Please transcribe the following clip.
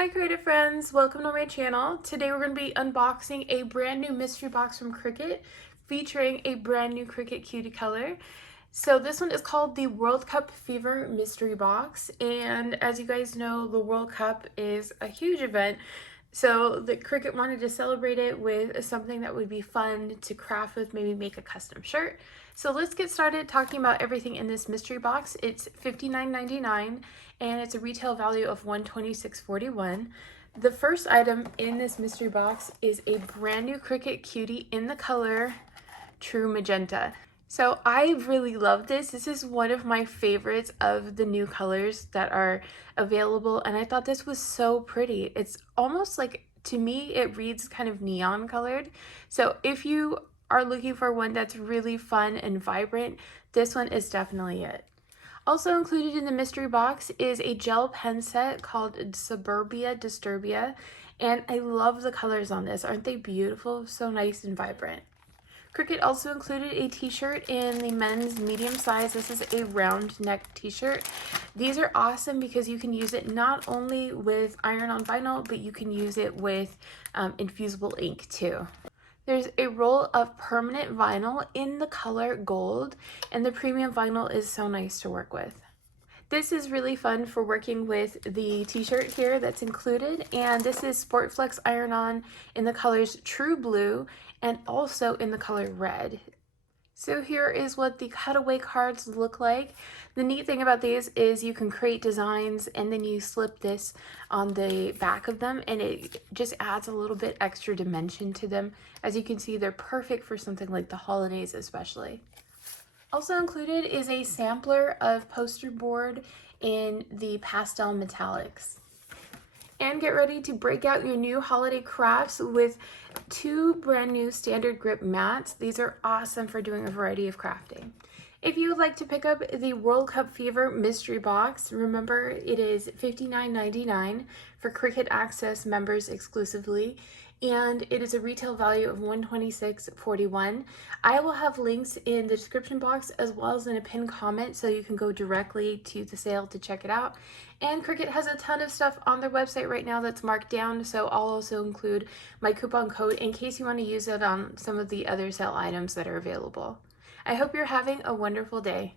Hi creative friends, welcome to my channel. Today we're going to be unboxing a brand new mystery box from Cricut featuring a brand new Cricut Cutie color. So this one is called the World Cup Fever Mystery Box, and as you guys know, the World Cup is a huge event. So the Cricut wanted to celebrate it with something that would be fun to craft with, maybe make a custom shirt. So let's get started talking about everything in this mystery box. It's $59.99 and it's a retail value of $126.41. The first item in this mystery box is a brand new Cricut Cutie in the color True Magenta. So I really love this. This is one of my favorites of the new colors that are available, and I thought this was so pretty. It's almost like, to me, it reads kind of neon colored. So if you are looking for one that's really fun and vibrant, this one is definitely it. Also included in the mystery box is a gel pen set called SUBURBIA, DISTURBIA, and I love the colors on this. Aren't they beautiful? So nice and vibrant. Cricut also included a t-shirt in the men's medium size. This is a round neck t-shirt. These are awesome because you can use it not only with iron-on vinyl, but you can use it with infusible ink too. There's a roll of permanent vinyl in the color gold, and the premium vinyl is so nice to work with. This is really fun for working with the t-shirt here that's included, and this is SPORTFLEX iron-on in the colors True Blue and also in the color Red. So here is what the cutaway cards look like. The neat thing about these is you can create designs and then you slip this on the back of them, and it just adds a little bit extra dimension to them. As you can see, they're perfect for something like the holidays especially. Also included is a sampler of poster board in the pastel metallics. And get ready to break out your new holiday crafts with two brand new StandardGrip mats. These are awesome for doing a variety of crafting. If you would like to pick up the World Cup Fever mystery box, remember it is $59.99 for Cricut Access members exclusively, and it is a retail value of $126.41. I will have links in the description box as well as in a pinned comment so you can go directly to the sale to check it out. And Cricut has a ton of stuff on their website right now that's marked down, so I'll also include my coupon code in case you want to use it on some of the other sale items that are available. I hope you're having a wonderful day.